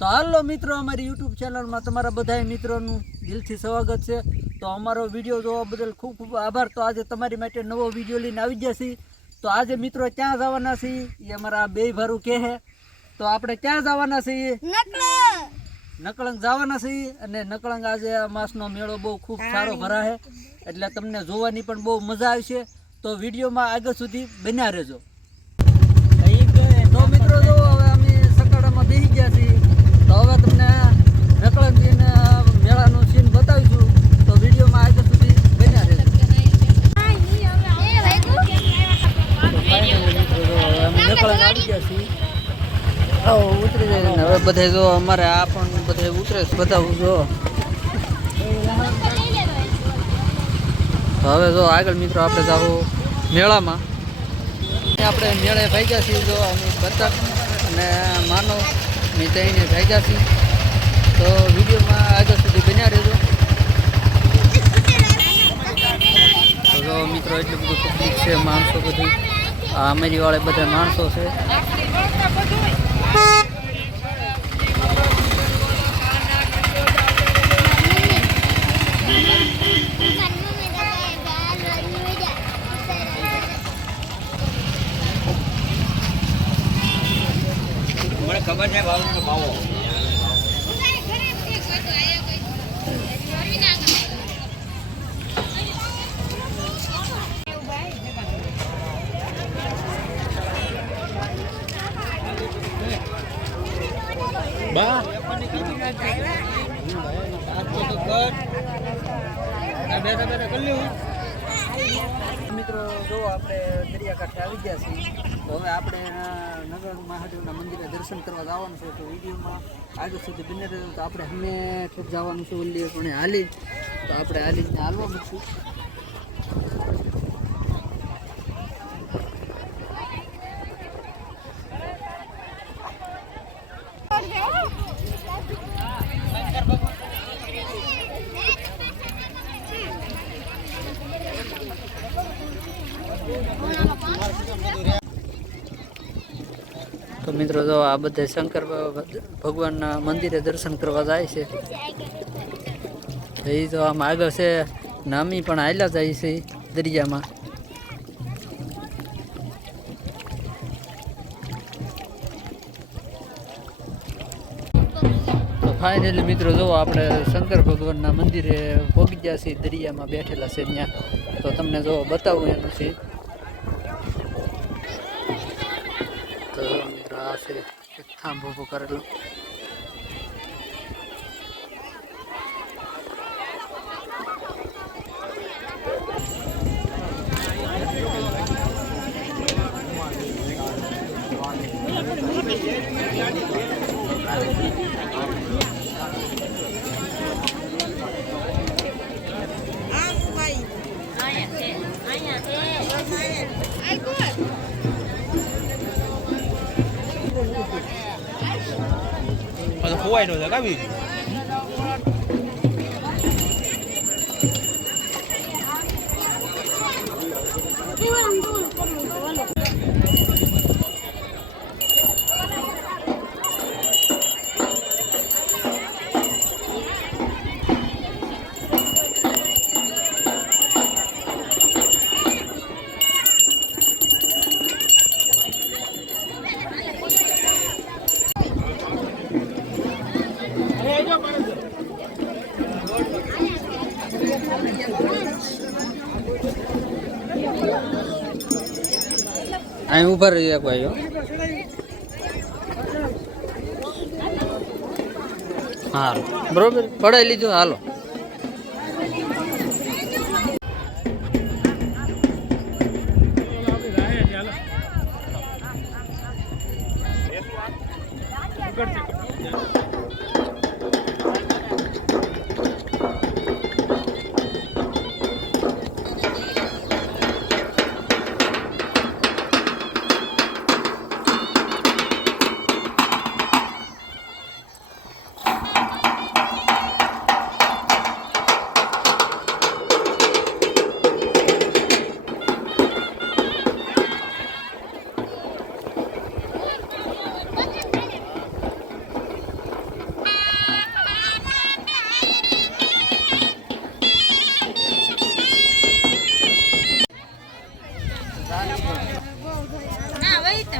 તો હાલો મિત્રો, અમારી યુટ્યુબ ચેનલમાં તમારા બધા મિત્રોનું દિલથી સ્વાગત છે। તો અમારો વિડીયો જોવા બદલ ખૂબ ખૂબ આભાર। તો આજે તમારી માટે નવો વિડીયો લઈને આવી ગયા છીએ। તો આજે મિત્રો ક્યાં જવાના છીએ એ અમારા બે ભારું કહે છે। તો આપણે ક્યાં જવાના છીએ? નકળંગ જવાના છીએ। અને નકળંગ આજે માસનો મેળો બહુ ખૂબ સારો ભરાશે, એટલે તમને જોવાની પણ બહુ મજા આવશે। તો વિડીયોમાં આગળ સુધી બન્યા રહેજો। તો મિત્રો જો હવે અમે સકાળામાં બેસી ગયા છીએ। તો હવે તમને નકળંગજીના મેળાનું સીન બતાવીશું। તો વિડીયોમાં આગળ સુધી બન્યા રહેજો। અમે નકળંગ આવી ગયા છીએ। ઉતરી જાય ને હવે બધા જો અમારે આ પણ બધા ઉતરે છે, બતાવું જો। તો હવે જો આગળ મિત્રો આપણે જાવું મેળામાં। આપણે મેળે ભાગ્યા છીએ। જો અમે બતક અને માનવ નીતાઈને ભાગ્યા છીએ। તો વિડીયોમાં આગળ સુધી બન્યા રહેજો। તો જો મિત્રો એટલું બધું પબ્લિક છે, માણસો બધી આ અમેરી વાળે બધા માણસો છે। ખબર છે ભાવ ભાવો બા મિત્રો જો આપણે દરિયાકાંઠે આવી ગયા છીએ। તો હવે આપણે નગર મહાદેવના મંદિરે દર્શન કરવા જવાનું છે। તો વિડીયોમાં આગળ સુધી બને રહેજો। તો આપણે અમે ઠેક જવાનું છે ઓલી પણ હાલી, તો આપણે હાલીને હાલવા મૂકશું। તો મિત્રો જો આ બધા શંકર ભગવાનના મંદિરે દર્શન કરવા જાય છે। એ તો આમ આગળ છે, નામી પણ હાલ્યા જાય છે દરિયામાં। તો ફાઇનલી મિત્રો જો આપણે શંકર ભગવાનના મંદિરે પહોંચી ગયા છીએ, દરિયામાં બેઠેલા છે ત્યાં। તો તમને જો બતાવું એનું છે। તો મિત્રો આ છે એક થાંભ ઊભો કરેલો। ખોવાય નો લગાવી અહીં ઉભા રહી ભાઈઓ। હા બરોબર, પડાવી લીધું, હાલો। ના વઈ તો